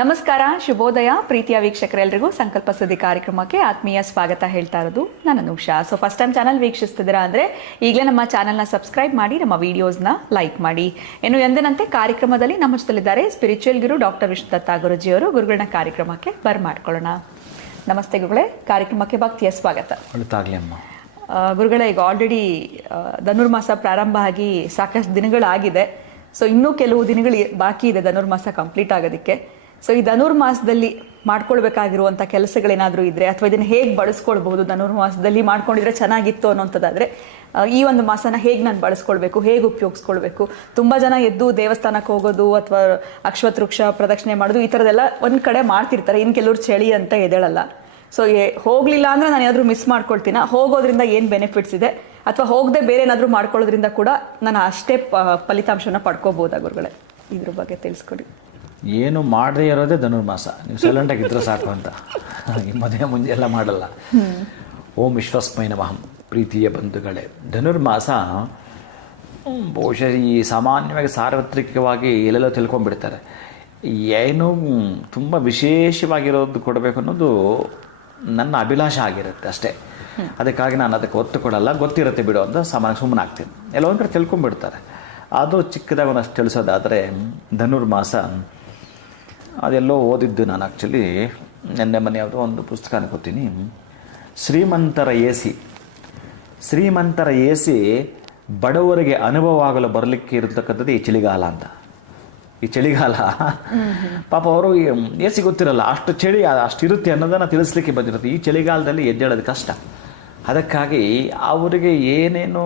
ನಮಸ್ಕಾರ ಶುಭೋದಯ. ಪ್ರೀತಿಯ ವೀಕ್ಷಕರೆಲ್ಲರಿಗೂ ಸಂಕಲ್ಪ ಸುದ್ದಿ ಕಾರ್ಯಕ್ರಮಕ್ಕೆ ಆತ್ಮೀಯ ಸ್ವಾಗತ ಹೇಳ್ತಾ ಇರೋದು ನಾನು Anusha so first time channel ವೀಕ್ಷಿಸ್ತಿದ್ದೀರಾ ಅಂದರೆ ಈಗಲೇ ನಮ್ಮ ಚಾನಲ್ನ ಸಬ್ಸ್ಕ್ರೈಬ್ ಮಾಡಿ ನಮ್ಮ ವಿಡಿಯೋಸ್ನ ಲೈಕ್ ಮಾಡಿ. ಇನ್ನು ಎಂದಿನಂತೆ ಕಾರ್ಯಕ್ರಮದಲ್ಲಿ ನಮ್ಮ ಜೊತೆಲಿದ್ದಾರೆ ಸ್ಪಿರಿಚುವಲ್ ಗುರು ಡಾಕ್ಟರ್ ವಿಷ್ಣುದತ್ತ ಗುರುಜಿಯವರು. ಗುರುಗಳನ್ನ ಕಾರ್ಯಕ್ರಮಕ್ಕೆ ಬರ್ಮಾಡ್ಕೊಳ್ಳೋಣ ನಮಸ್ತೆ ಗುರುಗಳೇ. ಕಾರ್ಯಕ್ರಮಕ್ಕೆ ಭಕ್ತಿಯ ಸ್ವಾಗತ. ಗುರುಗಳೇ ಈಗ ಆಲ್ರೆಡಿ ಧನುರ್ಮಾಸ ಪ್ರಾರಂಭ ಆಗಿ ಸಾಕಷ್ಟು ದಿನಗಳಾಗಿದೆ. ಸೊ ಇನ್ನೂ ಕೆಲವು ದಿನಗಳು ಬಾಕಿ ಇದೆ ಧನುರ್ಮಾಸ ಕಂಪ್ಲೀಟ್ ಆಗೋದಕ್ಕೆ. ಸೊ ಈ ಧನುರ್ಮಾಸದಲ್ಲಿ ಮಾಡ್ಕೊಳ್ಬೇಕಾಗಿರುವಂಥ ಕೆಲಸಗಳೇನಾದರೂ ಇದ್ರೆ ಅಥವಾ ಇದನ್ನು ಹೇಗೆ ಬಳಸ್ಕೊಳ್ಬಹುದು ಧನುರ್ಮಾಸದಲ್ಲಿ ಮಾಡ್ಕೊಂಡಿದ್ರೆ ಚೆನ್ನಾಗಿತ್ತು ಅನ್ನೋಂಥದ್ದಾದರೆ ಈ ಒಂದು ಮಾಸನ ಹೇಗೆ ನಾನು ಬಳಸ್ಕೊಳ್ಬೇಕು, ಹೇಗೆ ಉಪಯೋಗಿಸ್ಕೊಳ್ಬೇಕು, ತುಂಬ ಜನ ಎದ್ದು ದೇವಸ್ಥಾನಕ್ಕೆ ಹೋಗೋದು ಅಥವಾ ಅಶ್ವತ್ಥ ವೃಕ್ಷ ಪ್ರದಕ್ಷಿಣೆ ಮಾಡೋದು ಈ ಥರದೆಲ್ಲ ಒಂದು ಕಡೆ ಮಾಡ್ತಿರ್ತಾರೆ ಇನ್ನು ಕೆಲವ್ರು ಚಳಿ ಅಂತ ಎದೇಳಲ್ಲ ಸೊ ಹೋಗ್ಲಿಲ್ಲ ಅಂದ್ರೆ ನಾನು ಏನಾದರೂ ಮಿಸ್ ಮಾಡ್ಕೊಳ್ತೀನ? ಹೋಗೋದ್ರಿಂದ ಏನು ಬೆನಿಫಿಟ್ಸ್ ಇದೆ? ಅಥವಾ ಹೋಗದೆ ಬೇರೆ ಏನಾದರೂ ಮಾಡ್ಕೊಳ್ಳೋದ್ರಿಂದ ಕೂಡ ನಾನು ಅಷ್ಟೇ ಫಲಿತಾಂಶನ ಪಡ್ಕೋಬೋದಾ ಗುರುಗಳೇ? ಇದ್ರ ಬಗ್ಗೆ ತಿಳಿಸ್ಕೊಡಿ. ಏನು ಮಾಡದೇ ಇರೋದೇ ಧನುರ್ಮಾಸ. ನೀವು ಸೈಲೆಂಟಾಗಿ ಇದ್ರೆ ಸಾಕು ಅಂತ. ಈ ಮದುವೆ ಮುಂಜೆ ಎಲ್ಲ ಮಾಡಲ್ಲ. ಓಂ ವಿಶ್ವಸ್ಮೈ ನಮಃ. ಪ್ರೀತಿಯ ಬಂಧುಗಳೇ. ಧನುರ್ಮಾಸ ಬಹುಶಃ ಈ ಸಾಮಾನ್ಯವಾಗಿ ಸಾರ್ವತ್ರಿಕವಾಗಿ ಎಲ್ಲೆಲ್ಲೋ ತಿಳ್ಕೊಂಡ್ಬಿಡ್ತಾರೆ. ಏನು, ತುಂಬ ವಿಶೇಷವಾಗಿರೋದು ಕೊಡಬೇಕು ಅನ್ನೋದು ನನ್ನ ಅಭಿಲಾಷ ಆಗಿರುತ್ತೆ ಅಷ್ಟೇ. ಅದಕ್ಕಾಗಿ ನಾನು ಅದಕ್ಕೆ ಒತ್ತು ಕೊಡಲ್ಲ. ಗೊತ್ತಿರುತ್ತೆ ಬಿಡು ಅಂತ ಸಾಮಾನ್ಯ ಸುಮ್ಮನೆ ಆಗ್ತೀನಿ ಎಲ್ಲೋ ಒಂದು ಕಡೆ ತಿಳ್ಕೊಂಡ್ಬಿಡ್ತಾರೆ. ಆದರೂ ಚಿಕ್ಕದಾಗ ಒಂದಷ್ಟು ತಿಳಿಸೋದಾದರೆ ಧನುರ್ಮಾಸ ಅದೆಲ್ಲೋ ಓದಿದ್ದು ನಾನು ಆ್ಯಕ್ಚುಲಿ ನೆನ್ನೆ ಮನೆ ಯಾವುದೋ ಒಂದು ಪುಸ್ತಕ ಅನ್ಕೋತೀನಿ ಶ್ರೀಮಂತರ ಎ ಸಿ ಶ್ರೀಮಂತರ ಎ ಸಿ ಬಡವರಿಗೆ ಅನುಭವ ಆಗಲು ಬರಲಿಕ್ಕೆ ಇರತಕ್ಕಂಥದ್ದು ಈ ಚಳಿಗಾಲ ಅಂತ. ಈ ಚಳಿಗಾಲ. ಪಾಪ ಅವರು ಎ ಸಿ ಗೊತ್ತಿರಲ್ಲ ಅಷ್ಟು ಚಳಿ ಅಷ್ಟು ಇರುತ್ತೆ ಅನ್ನೋದನ್ನು ತಿಳಿಸ್ಲಿಕ್ಕೆ ಬಂದಿರುತ್ತೆ ಈ ಚಳಿಗಾಲದಲ್ಲಿ ಎದ್ದೇಳೋದು ಕಷ್ಟ. ಅದಕ್ಕಾಗಿ ಅವರಿಗೆ ಏನೇನು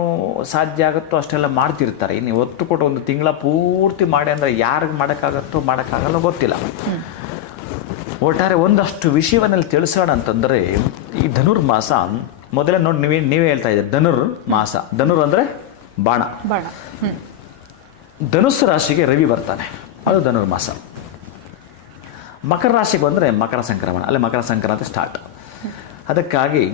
ಸಾಧ್ಯ ಆಗುತ್ತೋ ಅಷ್ಟೆಲ್ಲ ಮಾಡ್ತಿರ್ತಾರೆ. ಇನ್ನು ಒತ್ತು ಕೊಟ್ಟು ಒಂದು ತಿಂಗಳ ಪೂರ್ತಿ ಮಾಡಿ ಅಂದರೆ ಯಾರಿಗೆ ಮಾಡೋಕ್ಕಾಗತ್ತೋ ಮಾಡೋಕ್ಕಾಗಲ್ಲ ಗೊತ್ತಿಲ್ಲ. ಒಟ್ಟಾರೆ ಒಂದಷ್ಟು ವಿಷಯವನ್ನಲ್ಲಿ ತಿಳಿಸೋಣ ಅಂತಂದರೆ ಈ ಧನುರ್ಮಾಸ ಮೊದಲೇ ನೋಡಿ ನೀವೇ ನೀವೇ ಹೇಳ್ತಾ ಇದ್ದೀರಿ. ಧನುರ್ ಮಾಸ ಧನುರ್ ಅಂದರೆ ಬಾಣ. ಬಾಣ. ಧನುಸ್ ಧನುಸ್ಸು ರಾಶಿಗೆ ರವಿ ಬರ್ತಾನೆ. ಅದು ಧನುರ್ಮಾಸ. ಮಕರ ರಾಶಿಗೆ ಬಂದರೆ ಮಕರ ಸಂಕ್ರಮಣ. ಅಲ್ಲೇ ಮಕರ ಸಂಕ್ರಾಂತಿ ಸ್ಟಾರ್ಟ್ ಅದಕ್ಕಾಗಿ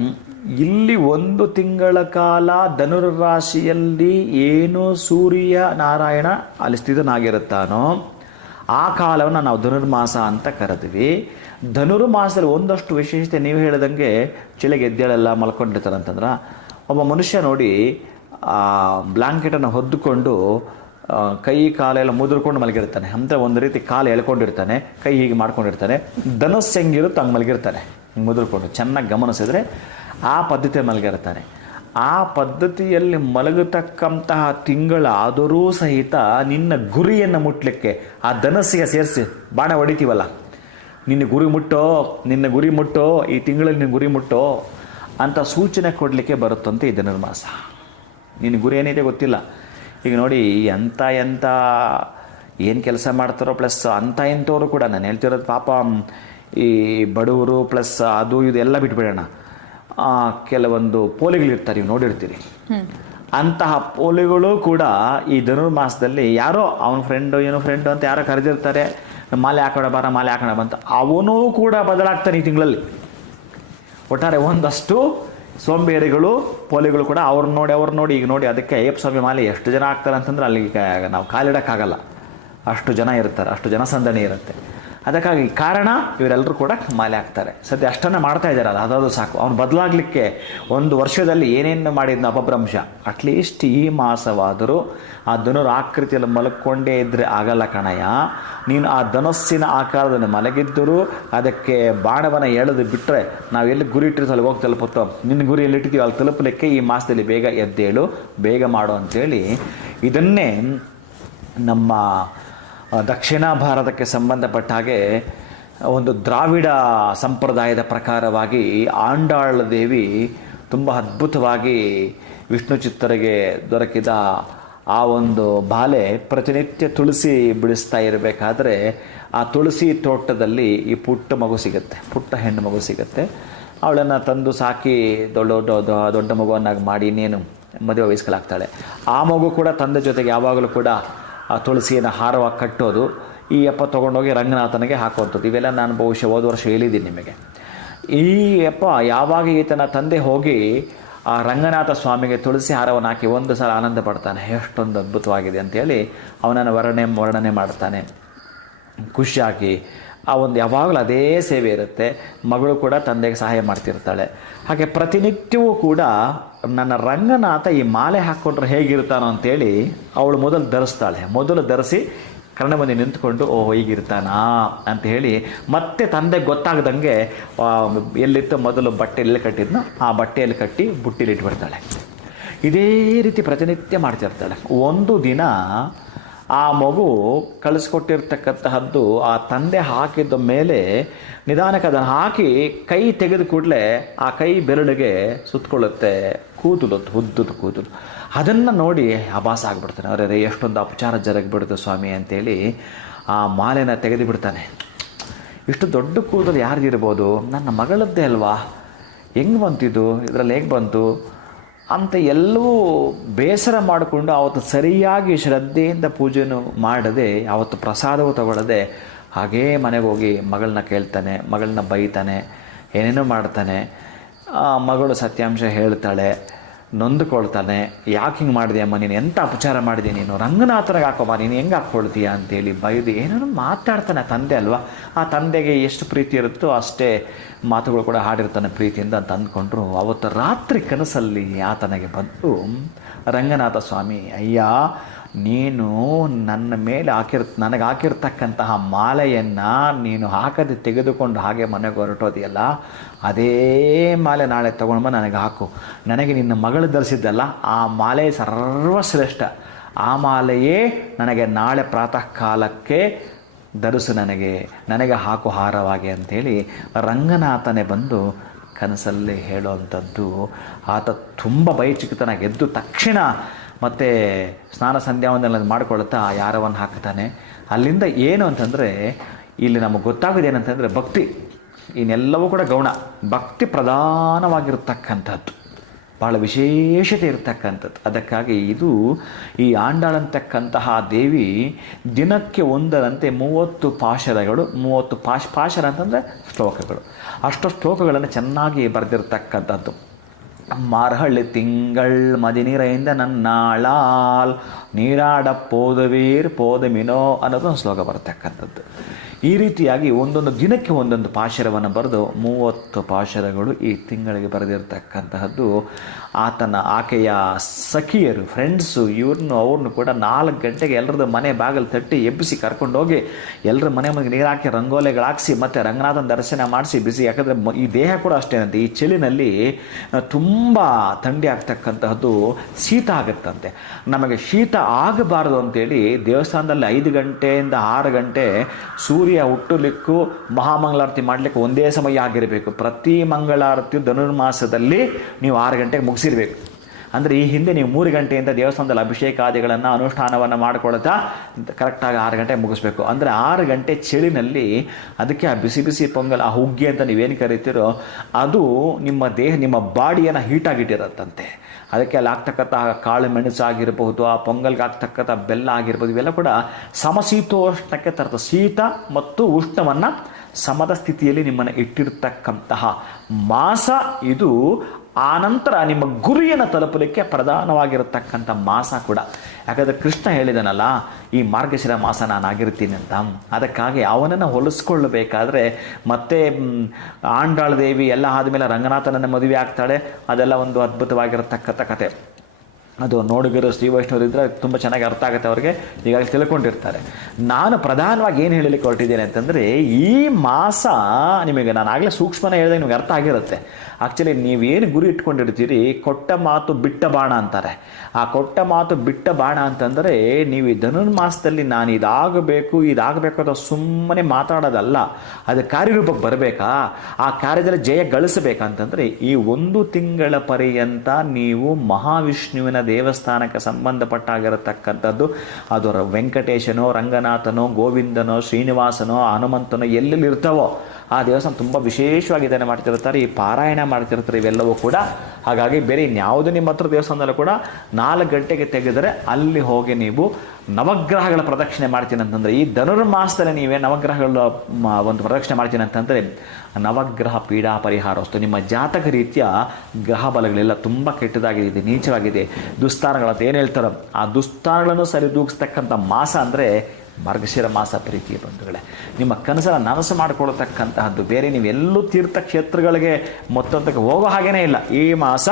ಇಲ್ಲಿ ಒಂದು ತಿಂಗಳ ಕಾಲ ಧನುರ್ ರಾಶಿಯಲ್ಲಿ ಏನು ಸೂರ್ಯ ನಾರಾಯಣ ಅಲ್ಲಿ ಸ್ಥಿತನಾಗಿರುತ್ತಾನೋ ಆ ಕಾಲವನ್ನು ನಾವು ಧನುರ್ಮಾಸ ಅಂತ ಕರೆದ್ವಿ. ಧನುರ್ಮಾಸದಲ್ಲಿ ಒಂದಷ್ಟು ವಿಶೇಷತೆ ನೀವು ಹೇಳಿದಂಗೆ ಚಿಲೆಗೆ ಎದ್ದೇಳೆಲ್ಲ ಮಲ್ಕೊಂಡಿರ್ತಾರೆ ಅಂತಂದ್ರೆ, ಒಬ್ಬ ಮನುಷ್ಯ ನೋಡಿ, ಆ ಬ್ಲಾಂಕೆಟನ್ನು ಹೊದ್ದುಕೊಂಡು ಕೈ ಕಾಲೆಲ್ಲ ಮುದುರ್ಕೊಂಡು ಮಲಗಿರ್ತಾನೆ. ಅಂತ ಒಂದು ರೀತಿ ಕಾಲು ಎಳ್ಕೊಂಡಿರ್ತಾನೆ, ಕೈ ಹೀಗೆ ಮಾಡ್ಕೊಂಡಿರ್ತಾನೆ. ಧನುಸ್ ಹೆಂಗಿರುತ್ತೆ ಹಂಗೆ ಮಲಗಿರ್ತಾನೆ. ಮುದುರ್ಕೊಂಡು, ಚೆನ್ನಾಗಿ ಗಮನಿಸಿದ್ರೆ ಆ ಪದ್ಧತಿ ಮಲಗಿರ್ತಾರೆ ಆ ಪದ್ಧತಿಯಲ್ಲಿ ಮಲಗತಕ್ಕಂತಹ ತಿಂಗಳಾದರೂ ಸಹಿತ ನಿನ್ನ ಗುರಿಯನ್ನು ಮುಟ್ಲಿಕ್ಕೆ, ಆ ಧನಸ್ಸಿಗೆ ಸೇರಿಸಿ, ಬಾಣ ಹೊಡಿತೀವಲ್ಲ? ನಿನ್ನ ಗುರಿ ಮುಟ್ಟೋ, ನಿನ್ನ ಗುರಿ ಮುಟ್ಟೋ, ಈ ತಿಂಗಳಲ್ಲಿ ನಿನ್ನ ಗುರಿ ಮುಟ್ಟೋ ಅಂತ ಸೂಚನೆ ಕೊಡಲಿಕ್ಕೆ ಬರುತ್ತಂತೆ ಈ ಧನುರ್ಮಾಸ. ನಿನ್ನ ಗುರಿ ಏನಿದೆ ಗೊತ್ತಿಲ್ಲ. ಈಗ ನೋಡಿ ಎಂಥ ಎಂಥ ಏನು ಕೆಲಸ ಮಾಡ್ತಾರೋ ಪ್ಲಸ್ ಅಂಥ ಎಂಥವರು ಕೂಡ, ನಾನು ಹೇಳ್ತಿರೋದು ಪಾಪ ಈ ಬಡವರು ಪ್ಲಸ್ ಅದು ಇದು ಎಲ್ಲ ಬಿಟ್ಬಿಡೋಣ. ಕೆಲವೊಂದು ಪೋಲಿಗಳಿರ್ತಾರೆ, ನೀವು ನೋಡಿರ್ತೀರಿ. ಅಂತಹ ಪೋಲಿಗಳು ಕೂಡ ಈ ಧನುರ್ಮಾಸದಲ್ಲಿ ಯಾರೋ ಅವನ ಫ್ರೆಂಡು ಏನೋ ಫ್ರೆಂಡು ಅಂತ ಯಾರೋ ಕರೆದಿರ್ತಾರೆ, ಮಾಲೆ ಹಾಕೋಣ ಬಾರ ಮಾಲೆ ಹಾಕೋಣ ಬಂತ ಅವನು ಕೂಡ ಬದಲಾಗ್ತಾನೆ ಈ ತಿಂಗಳಲ್ಲಿ. ಒಟ್ಟಾರೆ ಒಂದಷ್ಟು ಸೋಂಬೇರಿಗಳು, ಪೋಲಿಗಳು ಕೂಡ ಅವ್ರನ್ನ ನೋಡಿ ಅವ್ರನ್ನ ನೋಡಿ, ಈಗ ನೋಡಿ ಅದಕ್ಕೆ ಅಯ್ಯಪ್ಪ ಸ್ವಾಮಿ ಮಾಲೆ ಎಷ್ಟು ಜನ ಆಗ್ತಾರೆ ಅಂತಂದ್ರೆ ಅಲ್ಲಿ ಕ- ನಾವು ಕಾಲಿಡೋಕ್ಕಾಗಲ್ಲ. ಅಷ್ಟು ಜನ ಇರ್ತಾರೆ, ಅಷ್ಟು ಜನಸಂದಣಿ ಇರುತ್ತೆ. ಅದಕ್ಕಾಗಿ ಕಾರಣ ಇವರೆಲ್ಲರೂ ಕೂಡ ಮಾಲೆ ಹಾಕ್ತಾರೆ. ಸದ್ಯ ಅಷ್ಟನ್ನು ಮಾಡ್ತಾ ಇದ್ದಾರಲ್ಲ, ಅದಾದರೂ ಸಾಕು. ಅವ್ನು ಬದಲಾಗಲಿಕ್ಕೆ ಒಂದು ವರ್ಷದಲ್ಲಿ ಏನೇನು ಮಾಡಿದ್ನ ಅಪಭ್ರಂಶ. ಅಟ್ಲೀಸ್ಟ್ ಈ ಮಾಸವಾದರೂ ಆ ಧನುರ್ ಆಕೃತಿಯಲ್ಲಿ ಮಲಕ್ಕೊಂಡೇ ಇದ್ದರೆ ಆಗಲ್ಲ ಕಣಯ್ಯ. ನೀನು ಆ ಧನಸ್ಸಿನ ಆಕಾರದಲ್ಲಿ ಮಲಗಿದ್ದರೂ ಅದಕ್ಕೆ ಬಾಣವನ್ನು ಎಳೆದು ಬಿಟ್ಟರೆ ನಾವು ಎಲ್ಲಿ ಗುರಿ ಇಟ್ಟಿರ್ತೀವಿ ಅಲ್ಲಿ ಹೋಗಿ ತಲುಪುತ್ತೋ? ನಿನ್ನ ಗುರಿ ಎಲ್ಲಿ ಇಟ್ಟಿದ್ದೀವಿ ಅಲ್ಲಿ ತಲುಪಲಿಕ್ಕೆ ಈ ಮಾಸದಲ್ಲಿ ಬೇಗ ಎದ್ದೇಳು, ಬೇಗ ಮಾಡು ಅಂತೇಳಿ ಇದನ್ನೇ ನಮ್ಮ ದಕ್ಷಿಣ ಭಾರತಕ್ಕೆ ಸಂಬಂಧಪಟ್ಟ ಹಾಗೆ ಒಂದು ದ್ರಾವಿಡ ಸಂಪ್ರದಾಯದ ಪ್ರಕಾರವಾಗಿ ಆಂಡಾಳ ದೇವಿ ತುಂಬ ಅದ್ಭುತವಾಗಿ ವಿಷ್ಣು ಚಿತ್ತರಿಗೆ ದೊರಕಿದ ಆ ಒಂದು ಬಾಲೆ ಪ್ರತಿನಿತ್ಯ ತುಳಸಿ ಬಿಡಿಸ್ತಾ ಇರಬೇಕಾದ್ರೆ ಆ ತುಳಸಿ ತೋಟದಲ್ಲಿ ಈ ಪುಟ್ಟ ಮಗು ಸಿಗುತ್ತೆ, ಪುಟ್ಟ ಹೆಣ್ಣು ಮಗು ಸಿಗುತ್ತೆ. ಅವಳನ್ನು ತಂದು ಸಾಕಿ, ದೊಡ್ಡ ದೊಡ್ಡ ದೊಡ್ಡ ಮಗುವನ್ನಾಗಿ ಮಾಡಿ ಇನ್ನೇನು ಮದುವೆ ವಯಸ್ಕಲಾಗ್ತಾಳೆ ಆ ಮಗು ಕೂಡ ತಂದೆ ಜೊತೆಗೆ ಯಾವಾಗಲೂ ಕೂಡ ಆ ತುಳಸಿಯನ್ನು ಹಾರವಾಗಿ ಕಟ್ಟೋದು, ಈ ಅಪ್ಪ ತೊಗೊಂಡೋಗಿ ರಂಗನಾಥನಿಗೆ ಹಾಕುವಂಥದ್ದು. ಇವೆಲ್ಲ ನಾನು ಬಹುಶಃ ಹೋದ ವರ್ಷ ಹೇಳಿದ್ದೀನಿ ನಿಮಗೆ. ಈ ಅಪ್ಪ ಯಾವಾಗ ಈತನ ತಂದೆ ಹೋಗಿ ಆ ರಂಗನಾಥ ಸ್ವಾಮಿಗೆ ತುಳಸಿ ಹಾರವನ್ನು ಹಾಕಿ ಒಂದು ಸಲ ಆನಂದ ಪಡ್ತಾನೆ. ಎಷ್ಟೊಂದು ಅದ್ಭುತವಾಗಿದೆ ಅಂತೇಳಿ ಅವನನ್ನು ವರ್ಣನೆ ವರ್ಣನೆ ಮಾಡ್ತಾನೆ. ಖುಷಿಯಾಗಿ ಆ ಒಂದು ಯಾವಾಗಲೂ ಅದೇ ಸೇವೆ ಇರುತ್ತೆ. ಮಗಳು ಕೂಡ ತಂದೆಗೆ ಸಹಾಯ ಮಾಡ್ತಿರ್ತಾಳೆ. ಹಾಗೆ ಪ್ರತಿನಿತ್ಯವೂ ಕೂಡ ನನ್ನ ರಂಗನಾಥ ಈ ಮಾಲೆ ಹಾಕ್ಕೊಂಡ್ರೆ ಹೇಗಿರ್ತಾನೋ ಅಂತೇಳಿ ಅವಳು ಮೊದಲು ಧರಿಸ್ತಾಳೆ. ಮೊದಲು ಧರಿಸಿ ಕರ್ಣ ಬಂದು ನಿಂತ್ಕೊಂಡು ಓ ಹೀಗಿರ್ತಾನಾ? ಅಂತ ಹೇಳಿ ಮತ್ತೆ ತಂದೆ ಗೊತ್ತಾಗದಂಗೆ ಎಲ್ಲಿತ್ತು ಮೊದಲು ಬಟ್ಟೆಯಲ್ಲಿ ಕಟ್ಟಿದ್ನೋ, ಆ ಬಟ್ಟೆಯಲ್ಲಿ ಕಟ್ಟಿ ಬುಟ್ಟಿಲಿ ಇಟ್ಬಿಡ್ತಾಳೆ. ಇದೇ ರೀತಿ ಪ್ರತಿನಿತ್ಯ ಮಾಡ್ತಿರ್ತಾಳೆ. ಒಂದು ದಿನ ಆ ಮಗು ಕಳಿಸ್ಕೊಟ್ಟಿರ್ತಕ್ಕಂತಹದ್ದು ಆ ತಂದೆ ಹಾಕಿದ ಮೇಲೆ ನಿಧಾನಕ್ಕೆ ಅದನ್ನು ಹಾಕಿ ಕೈ ತೆಗೆದ ಕೂಡಲೇ ಆ ಕೈ ಬೆರಳಿಗೆ ಸುತ್ತಕೊಳ್ಳುತ್ತೆ. ಕೂದಲು ಉದ್ದದ ಕೂದಲು. ಅದನ್ನು ನೋಡಿ ಅಭಾಸ ಆಗಿಬಿಡ್ತಾನೆ. ಅವರೇ ರೇ, ಎಷ್ಟೊಂದು ಅಪಚಾರ ಜರಗಿಬಿಡುತ್ತೆ ಸ್ವಾಮಿ ಅಂತೇಳಿ ಆ ಮಾಲೆನ ತೆಗೆದು ಬಿಡ್ತಾನೆ. ಇಷ್ಟು ದೊಡ್ಡ ಕೂದಲು ಯಾರ್ದಿರ್ಬೋದು ನನ್ನ ಮಗಳದ್ದೇ ಅಲ್ವಾ? ಹೆಂಗೆ ಬಂತಿದ್ದು ಇದರಲ್ಲಿ ಹೇಗೆ ಬಂತು? ಅಂತ ಎಲ್ಲವೂ ಬೇಸರ ಮಾಡಿಕೊಂಡು ಅವತ್ತು ಸರಿಯಾಗಿ ಶ್ರದ್ಧೆಯಿಂದ ಪೂಜೆಯನ್ನು ಮಾಡದೆ, ಅವತ್ತು ಪ್ರಸಾದವು ತಗೊಳ್ಳದೆ ಹಾಗೇ ಮನೆಗೆ ಹೋಗಿ ಮಗಳನ್ನ ಕೇಳ್ತಾನೆ, ಮಗಳನ್ನ ಬೈತಾನೆ, ಏನೇನೋ ಮಾಡ್ತಾನೆ. ಮಗಳು ಸತ್ಯಾಂಶ ಹೇಳ್ತಾಳೆ. ನೊಂದುಕೊಳ್ತಾನೆ, ಯಾಕೆ ಹಿಂಗೆ ಮಾಡಿದೆ ಅಮ್ಮ ನೀನು ಎಂಥ ಅಪಚಾರ ಮಾಡಿದೆ ನೀನು? ರಂಗನಾಥನಿಗೆ ಹಾಕೋಮ್ಮ ನೀನು ಹೆಂಗೆ ಹಾಕ್ಕೊಳ್ತೀಯ ಅಂತೇಳಿ ಬೈದು ಏನೋ ಮಾತಾಡ್ತಾನೆ ತಂದೆ ಅಲ್ವಾ? ಆ ತಂದೆಗೆ ಎಷ್ಟು ಪ್ರೀತಿ ಇರುತ್ತೋ ಅಷ್ಟೇ ಮಾತುಗಳು ಕೂಡ ಹಾಡಿರ್ತಾನೆ ಪ್ರೀತಿಯಿಂದ ಅಂತ ಅಂದ್ಕೊಂಡ್ರು. ಅವತ್ತು ರಾತ್ರಿ ಕನಸಲ್ಲಿ ಆತನಿಗೆ ಬಂದು, ರಂಗನಾಥ ಸ್ವಾಮಿ, ಅಯ್ಯ ನೀನು ನನ್ನ ಮೇಲೆ ಹಾಕಿರ್, ನನಗೆ ಹಾಕಿರ್ತಕ್ಕಂತಹ ಮಾಲೆಯನ್ನು ನೀನು ಹಾಕದೆ ತೆಗೆದುಕೊಂಡು ಹಾಗೆ ಮನೆಗೆ ಹೊರಟೋದಿಯಲ್ಲ, ಅದೇ ಮಾಲೆ ನಾಳೆ ತಗೊಂಡ್ಬ, ನನಗೆ ಹಾಕು. ನನಗೆ ನಿನ್ನ ಮಗಳು ಧರಿಸಿದ್ದಲ್ಲ, ಆ ಮಾಲೆ ಸರ್ವಶ್ರೇಷ್ಠ. ಆ ಮಾಲೆಯೇ ನನಗೆ ನಾಳೆ ಪ್ರಾತಃ ಕಾಲಕ್ಕೆ ಧರಿಸು ನನಗೆ ನನಗೆ ಹಾಕು ಹಾರವಾಗಿ ಅಂಥೇಳಿ ರಂಗನಾಥನೇ ಬಂದು ಕನಸಲ್ಲಿ ಹೇಳುವಂಥದ್ದು. ಆತ ತುಂಬ ಬೈಚಿಕಿತನಾಗಿ ಗೆದ್ದು ತಕ್ಷಣ ಮತ್ತು ಸ್ನಾನ ಸಂಧ್ಯಾವನ್ನೆಲ್ಲ ಮಾಡ್ಕೊಳ್ತಾ ಯಾರವನ್ನು ಹಾಕ್ತಾನೆ. ಅಲ್ಲಿಂದ ಏನು ಅಂತಂದರೆ, ಇಲ್ಲಿ ನಮಗೆ ಗೊತ್ತಾಗೋದು ಏನಂತಂದರೆ ಭಕ್ತಿ. ಇನ್ನೆಲ್ಲವೂ ಕೂಡ ಗೌಣ. ಭಕ್ತಿ ಪ್ರಧಾನವಾಗಿರ್ತಕ್ಕಂಥದ್ದು. ಭಾಳ ವಿಶೇಷತೆ ಇರತಕ್ಕಂಥದ್ದು. ಅದಕ್ಕಾಗಿ ಇದು ಈ ಆಂಡಾಳಂತಕ್ಕಂತಹ ದೇವಿ ದಿನಕ್ಕೆ ಒಂದರಂತೆ ಮೂವತ್ತು ಪಾಶರಗಳು, ಮೂವತ್ತು ಪಾಶ್ ಪಾಶರ ಅಂತಂದರೆ ಶ್ಲೋಕಗಳು. ಅಷ್ಟು ಶ್ಲೋಕಗಳನ್ನು ಚೆನ್ನಾಗಿ ಬರೆದಿರ್ತಕ್ಕಂಥದ್ದು. ಮಾರ್ಹಳ್ಳಿ ತಿಂಗಳ್ மதிநிறைந்த ನನ್ನಾಳಾಲ್ ನೀರಾಡ ಪೋದವೀರ್ ಪೋದಮಿನೋ ಅನ್ನೋದು ಒಂದು ಶ್ಲೋಕ ಬರ್ತಕ್ಕಂಥದ್ದು. ಈ ರೀತಿಯಾಗಿ ಒಂದೊಂದು ದಿನಕ್ಕೆ ಒಂದೊಂದು ಪಾಶರವನ್ನು ಬರೆದು ಮೂವತ್ತು ಪಾಶರಗಳು ಈ ತಿಂಗಳಿಗೆ ಬರೆದಿರ್ತಕ್ಕಂತಹದ್ದು. ಆತನ ಆಕೆಯ ಸಖಿಯರು ಫ್ರೆಂಡ್ಸು ಇವ್ರನ್ನು ಅವ್ರನ್ನು ಕೂಡ ನಾಲ್ಕು ಗಂಟೆಗೆ ಎಲ್ಲರದ್ದು ಮನೆ ಬಾಗಿಲು ತಟ್ಟಿ ಎಬ್ಬಿಸಿ ಕರ್ಕೊಂಡೋಗಿ ಎಲ್ಲರ ಮನೆ ಮನೆಗೆ ನೀರು ಹಾಕಿ ರಂಗೋಲೆಗಳು ಹಾಕಿಸಿ ಮತ್ತು ರಂಗನಾಥನ ದರ್ಶನ ಮಾಡಿಸಿ ಬಿಸಿ. ಯಾಕಂದರೆ ಈ ದೇಹ ಕೂಡ ಅಷ್ಟೇನಂತೆ ಈ ಚಳಿನಲ್ಲಿ ತುಂಬ ಥಂಡಿ ಆಗ್ತಕ್ಕಂತಹದ್ದು ಶೀತ ಆಗುತ್ತಂತೆ. ನಮಗೆ ಶೀತ ಆಗಬಾರದು ಅಂತೇಳಿ ದೇವಸ್ಥಾನದಲ್ಲಿ ಐದು ಗಂಟೆಯಿಂದ ಆರು ಗಂಟೆ ಸೂರ್ಯ ಹುಟ್ಟಲಿಕ್ಕೂ ಮಹಾಮಂಗಳಾರತಿ ಮಾಡಲಿಕ್ಕೆ ಒಂದೇ ಸಮಯ ಆಗಿರಬೇಕು. ಪ್ರತಿ ಮಂಗಳಾರತಿ ಧನುರ್ಮಾಸದಲ್ಲಿ ನೀವು ಆರು ಗಂಟೆಗೆ ಮುಗಿಸಿರ್ಬೇಕು. ಅಂದರೆ ಈ ಹಿಂದೆ ನೀವು ಮೂರು ಗಂಟೆಯಿಂದ ದೇವಸ್ಥಾನದಲ್ಲಿ ಅಭಿಷೇಕಾದಿಗಳನ್ನು ಅನುಷ್ಠಾನವನ್ನು ಮಾಡ್ಕೊಳ್ತಾ ಕರೆಕ್ಟಾಗಿ ಆರು ಗಂಟೆ ಮುಗಿಸ್ಬೇಕು. ಅಂದರೆ ಆರು ಗಂಟೆ ಚಳಿನಲ್ಲಿ ಅದಕ್ಕೆ ಆ ಬಿಸಿ ಬಿಸಿ ಪೊಂಗಲ್, ಆ ಹುಗ್ಗಿ ಅಂತ ನೀವೇನು ಕರಿತೀರೋ, ಅದು ನಿಮ್ಮ ದೇಹ, ನಿಮ್ಮ ಬಾಡಿಯನ್ನು ಹೀಟಾಗಿಟ್ಟಿರತ್ತಂತೆ ಅದಕ್ಕೆ ಅಲ್ಲಿ ಆಗ್ತಕ್ಕಂಥ ಕಾಳು ಮೆಣಸು ಆಗಿರಬಹುದು, ಆ ಪೊಂಗಲ್ಗೆ ಆಗ್ತಕ್ಕಂಥ ಬೆಲ್ಲ ಆಗಿರ್ಬೋದು ಇವೆಲ್ಲ ಕೂಡ ಸಮಶೀತೋಷ್ಣಕ್ಕೆ ತರ್ತದೆ ಶೀತ ಮತ್ತು ಉಷ್ಣವನ್ನು ಸಮದ ಸ್ಥಿತಿಯಲ್ಲಿ ನಿಮ್ಮನ್ನು ಇಟ್ಟಿರ್ತಕ್ಕಂತಹ ಮಾಸ. ಇದು ಆನಂತರ ನಿಮ್ಮ ಗುರಿಯನ್ನು ತಲುಪಲಿಕ್ಕೆ ಪ್ರಧಾನವಾಗಿರತಕ್ಕಂಥ ಮಾಸ ಕೂಡ. ಯಾಕಂದರೆ ಕೃಷ್ಣ ಹೇಳಿದನಲ್ಲ, ಈ ಮಾರ್ಗಶಿರ ಮಾಸ ನಾನು ಆಗಿರ್ತೀನಿ ಅಂತ. ಅದಕ್ಕಾಗಿ ಅವನನ್ನು ಹೊಲಿಸ್ಕೊಳ್ಳಬೇಕಾದ್ರೆ ಮತ್ತೆ ಆಂಡಾಳ ದೇವಿ ಎಲ್ಲ ಆದಮೇಲೆ ರಂಗನಾಥನನ್ನ ಮದುವೆ ಆಗ್ತಾಳೆ. ಅದೆಲ್ಲ ಒಂದು ಅದ್ಭುತವಾಗಿರತಕ್ಕಂಥ ಕತೆ. ಅದು ನೋಡುಗರು ಶ್ರೀ ವೈಷ್ಣವರು ತುಂಬ ಚೆನ್ನಾಗಿ ಅರ್ಥ ಆಗುತ್ತೆ ಅವ್ರಿಗೆ. ಈಗಾಗಲೇ ತಿಳ್ಕೊಂಡಿರ್ತಾರೆ. ನಾನು ಪ್ರಧಾನವಾಗಿ ಏನು ಹೇಳಲಿಕ್ಕೆ ಹೊರಟಿದ್ದೇನೆ ಅಂತಂದರೆ, ಈ ಮಾಸ ನಿಮಗೆ ನಾನು ಆಗಲೇ ಸೂಕ್ಷ್ಮನ ಹೇಳಿದೆ ನಿಮಗೆ ಅರ್ಥ ಆಗಿರುತ್ತೆ. ಆ್ಯಕ್ಚುಲಿ ನೀವೇನು ಗುರಿ ಇಟ್ಕೊಂಡಿರ್ತೀರಿ, ಕೊಟ್ಟ ಮಾತು ಬಿಟ್ಟ ಬಾಣ ಅಂತಾರೆ. ಆ ಕೊಟ್ಟ ಮಾತು ಬಿಟ್ಟ ಬಾಣ ಅಂತಂದರೆ, ನೀವು ಈ ಧನುರ್ಮಾಸದಲ್ಲಿ ನಾನು ಇದಾಗಬೇಕು ಇದಾಗಬೇಕು ಅಂತ ಸುಮ್ಮನೆ ಮಾತಾಡೋದಲ್ಲ. ಅದು ಕಾರ್ಯರೂಪಕ್ಕೆ ಬರಬೇಕಾ? ಆ ಕಾರ್ಯದಲ್ಲಿ ಜಯ ಗಳಿಸಬೇಕಂತಂದರೆ ಈ ಒಂದು ತಿಂಗಳ ಪರ್ಯಂತ ನೀವು ಮಹಾವಿಷ್ಣುವಿನ ದೇವಸ್ಥಾನಕ್ಕೆ ಸಂಬಂಧಪಟ್ಟಾಗಿರತಕ್ಕಂಥದ್ದು ಅದು ವೆಂಕಟೇಶನೋ, ರಂಗನಾಥನೋ, ಗೋವಿಂದನೋ, ಶ್ರೀನಿವಾಸನೋ, ಹನುಮಂತನೋ ಎಲ್ಲೆಲ್ಲಿ ಇರ್ತಾವೋ ಆ ದೇವಸ್ಥಾನ ತುಂಬ ವಿಶೇಷವಾಗಿ ಇದನ್ನು ಮಾಡ್ತಿರ್ತಾರೆ ಈ ಪಾರಾಯಣ ಮಾಡ್ತಿರ್ತಾರೆ ಇವೆಲ್ಲವೂ ಕೂಡ. ಹಾಗಾಗಿ ಬೇರೆ ಇನ್ಯಾವುದು ನಿಮ್ಮ ಹತ್ರ ದೇವಸ್ಥಾನದಲ್ಲೂ ಕೂಡ ನಾಲ್ಕು ಗಂಟೆಗೆ ತೆಗೆದರೆ ಅಲ್ಲಿ ಹೋಗಿ ನೀವು ನವಗ್ರಹಗಳ ಪ್ರದಕ್ಷಿಣೆ ಮಾಡ್ತೀನಿ ಅಂತಂದರೆ, ಈ ಧನುರ್ಮಾಸದಲ್ಲಿ ನೀವೇ ನವಗ್ರಹಗಳ ಒಂದು ಪ್ರದಕ್ಷಿಣೆ ಮಾಡ್ತೀನಿ ಅಂತಂದರೆ, ನವಗ್ರಹ ಪೀಡಾ ಪರಿಹಾರ ವಸ್ತು ನಿಮ್ಮ ಜಾತಕ ರೀತಿಯ ಗ್ರಹ ಬಲಗಳೆಲ್ಲ ತುಂಬ ಕೆಟ್ಟದಾಗಿದೆ, ನೀಚವಾಗಿದೆ ದುಸ್ಥಾನಗಳಂತ ಏನು ಹೇಳ್ತಾರೋ, ಆ ದುಸ್ಥಾನಗಳನ್ನು ಸರಿದೂಗಿಸ್ತಕ್ಕಂಥ ಮಾಸ ಅಂದರೆ ಮಾರ್ಗಶಿರ ಮಾಸ ಪ್ರೀತಿಯ ಬಂಧುಗಳೇ, ನಿಮ್ಮ ಕನಸನ್ನು ನನಸು ಮಾಡಿಕೊಳ್ತಕ್ಕಂತಹದ್ದು ಬೇರೆ ನೀವೆಲ್ಲೂ ತೀರ್ಥಕ್ಷೇತ್ರಗಳಿಗೆ ಮತ್ತೊಂದಕ್ಕೆ ಹೋಗೋ ಹಾಗೇನೇ ಇಲ್ಲ. ಈ ಮಾಸ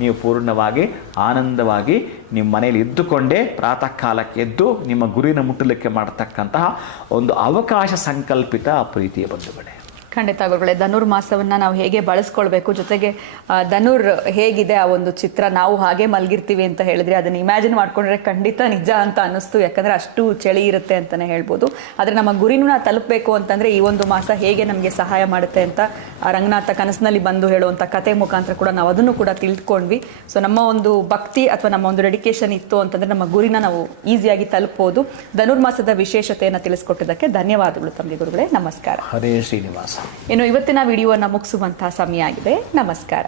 ನೀವು ಪೂರ್ಣವಾಗಿ, ಆನಂದವಾಗಿ ನಿಮ್ಮ ಮನೆಯಲ್ಲಿ ಇದ್ದುಕೊಂಡೇ ಪ್ರಾತಃ ಕಾಲಕ್ಕೆ ಎದ್ದು ನಿಮ್ಮ ಗುರಿನ ಮುಟ್ಟಲಿಕ್ಕೆ ಮಾಡತಕ್ಕಂತಹ ಒಂದು ಅವಕಾಶ ಸಂಕಲ್ಪಿತ ಪ್ರೀತಿಯ ಬಂಧುಗಳೇ. ಖಂಡಿತ ಗುರುಗಳೇ ಧನುರ್ಮಾಸವನ್ನ ನಾವು ಹೇಗೆ ಬಳಸ್ಕೊಳ್ಬೇಕು, ಜೊತೆಗೆ ಧನುರ್ ಹೇಗಿದೆ ಆ ಒಂದು ಚಿತ್ರ, ನಾವು ಹಾಗೆ ಮಲಗಿರ್ತೀವಿ ಅಂತ ಹೇಳಿದ್ರೆ ಅದನ್ನ ಇಮ್ಯಾಜಿನ್ ಮಾಡ್ಕೊಂಡ್ರೆ ಖಂಡಿತ ನಿಜ ಅಂತ ಅನ್ನಿಸ್ತು. ಯಾಕಂದ್ರೆ ಅಷ್ಟು ಚಳಿ ಇರುತ್ತೆ ಅಂತಾನೆ ಹೇಳ್ಬೋದು. ಆದ್ರೆ ನಮ್ಮ ಗುರಿನೂ ನಾವು ತಲುಪಬೇಕು ಅಂತಂದ್ರೆ ಈ ಒಂದು ಮಾಸ ಹೇಗೆ ನಮಗೆ ಸಹಾಯ ಮಾಡುತ್ತೆ ಅಂತ ರಂಗನಾಥ ಕನಸಿನಲ್ಲಿ ಬಂದು ಹೇಳುವಂತ ಕತೆ ಮುಖಾಂತರ ಕೂಡ ನಾವು ಅದನ್ನು ಕೂಡ ತಿಳ್ಕೊಂಡ್ವಿ. ಸೊ ನಮ್ಮ ಒಂದು ಭಕ್ತಿ ಅಥವಾ ನಮ್ಮ ಒಂದು ಡೆಡಿಕೇಶನ್ ಇತ್ತು ಅಂತಂದ್ರೆ ನಮ್ಮ ಗುರಿನ ನಾವು ಈಸಿಯಾಗಿ ತಲುಪಬಹುದು ಧನುರ್ಮಾಸದ ವಿಶೇಷತೆಯನ್ನು ತಿಳಿಸ್ಕೊಟ್ಟಿದ್ದಕ್ಕೆ ಧನ್ಯವಾದಗಳು ತಮಗೆ ಗುರುಗಳೇ. ನಮಸ್ಕಾರ. ಹರೇ ಶ್ರೀನಿವಾಸ. ಇನ್ನು ಇವತ್ತಿನ ವಿಡಿಯೋವನ್ನು ಮುಗಿಸುವಂತಹ ಸಮಯ ಆಗಿದೆ. ನಮಸ್ಕಾರ.